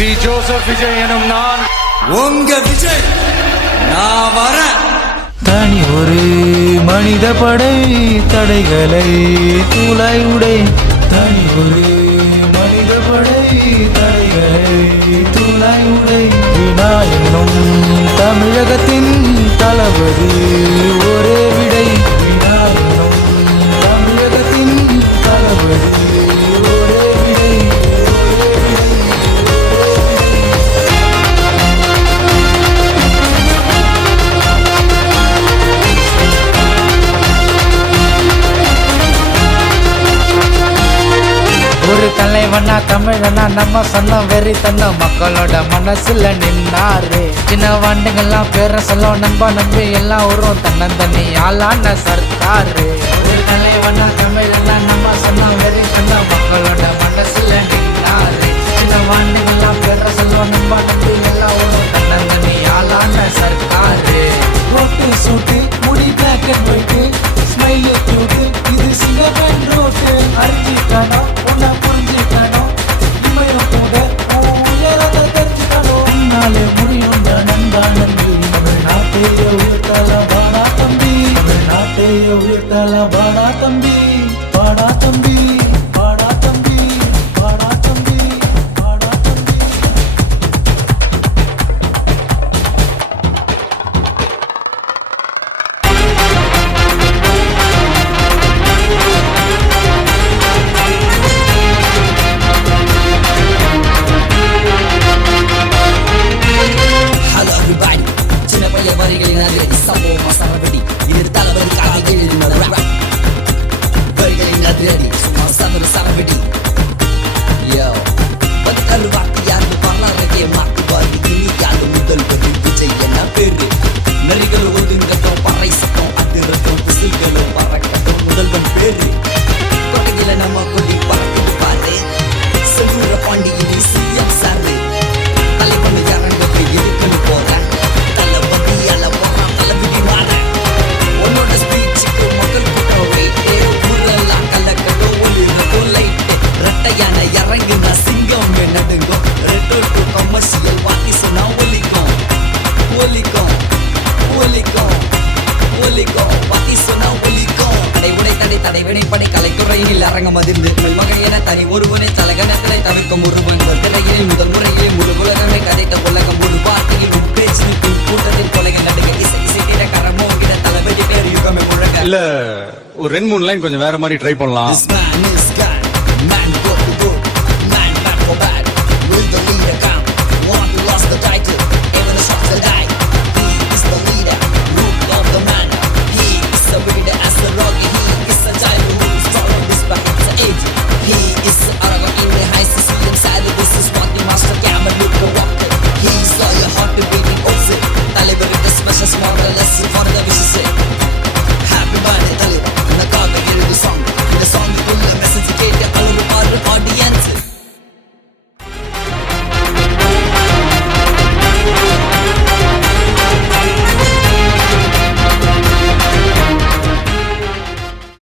C Joseph Vijay எனும் நான் உங்க விஜய் நான் வரேன். தனி ஒரு மனித படை தடைகளை தூளாய் உடை. தனி ஒரு மனித படை தடைகளை தூளாய் உடை. வினா என்னும் தமிழகத்தின் தளபதி ஒரே விடை. வினா என்னும் தமிழகத்தின் தளபதி ஒரே விடை. ஒரு தலைவனா தமிழனா நம்ம சொன்ன வெறி தந்த மக்களோட மனசுல நின்னாரு. சின்ன வாண்டுகள்லாம் பேர சொல்ல நம்ப நம்பி எல்லாம் வரும் தன்னந்தனி ஆளான சர்க்காரு. ஒரு தலைவனா தமிழனா நம்ம சொன்ன வெறி தந்த மக்களோட மனசுல நின்னாரு. சின்ன வாண்டுகள்லாம் பேர சொல்ல நம்ப நம்பி எல்லாம் வரும் தன்னந்தனி ஆளான சர்க்காரு. ரோட்டு சூட்டு முடி black and white smile cute இது சிங்கப்பன் ரோட்டு. அறிஞ்சிக்கணும் உன்னை புரிஞ்சிக்கணும் இமையும் கூட உயரத்தை தெரிஞ்சுக்கணும். நாளே முடியும் நண்பா நம்பி தமிழ்நாட்டை உயர்த்தல பாடா தம்பி. தமிழ்நாட்டை உயர்த்தல பாடா தம்பி. பாடா தம்பி பாடா தம்பி பாடா தம்பி பாடா தம்பி. Hello everybody, சின்ன பையன் வரிகளின் அதிரடி சம்பவம் சரவடி. இது தலைவருக்காக எழுதின rap. வரிகளின் அதிரடி சும்மா சரவடி. Yo, பதினாறு வாக்கு யாரு வரலாறுக்கே மாற்றுவாரு. இனிக்காது முதல் வரி விஜய் என்ன பேரு. நரிகள் ஒதுங்கட்டும் பறை சட்டம் அதிரட்டும் விசில்களும் பறக்கட்டும் முதல்வன் பேரு. கொட்டையில நம்ம கொடி பறக்குது பாரு. செந்தூர பாண்டியனி சிஎம் சாரு. தலைவன் இறங்கவே இருக்குன்னு போறேன். தளபதி அல போறான் தளபதி வாரேன். உன்னோட ஸ்பீச்சுக்கு மக்கள் கூட்டம் வெயிட்டு. ஊரெல்லாம் கலக்கட்டும் ஒளிரும் லைட்டு. ரெட்டையான இறங்குனா சிங்கம் நடுங்கும். ரெட்டோட்டு கமர்ஷியல் வாத்தி சொன்னா ஒலிக்கும் ஒலிக்கும் ஒலிக்கும் ஒலிக்கும் வாத்தி சொன்னா ஒலிக்கும். தடை தடை தடை வினைப்படை கலைத்துறையில் அரங்கம் அதிர்ந்து மகன் என தனி ஒருவனை தலகணத்தினை தவிர்க்கும் ஒருவன் திரையில் முதல் முறையே முழு உலகமே கதைத்த உலகம் ஒரு வார்த்தையில் உட்பேச்சு கூட்டத்தில் கொலைகள் நடுங்க. இசை இசைக்கிற கரமோ கிட தளபதி பேர் யுகமே முழங்க. இல்ல ஒரு 2-3 லைன் கொஞ்சம் வேற மாதிரி ட்ரை பண்ணலாம். This man is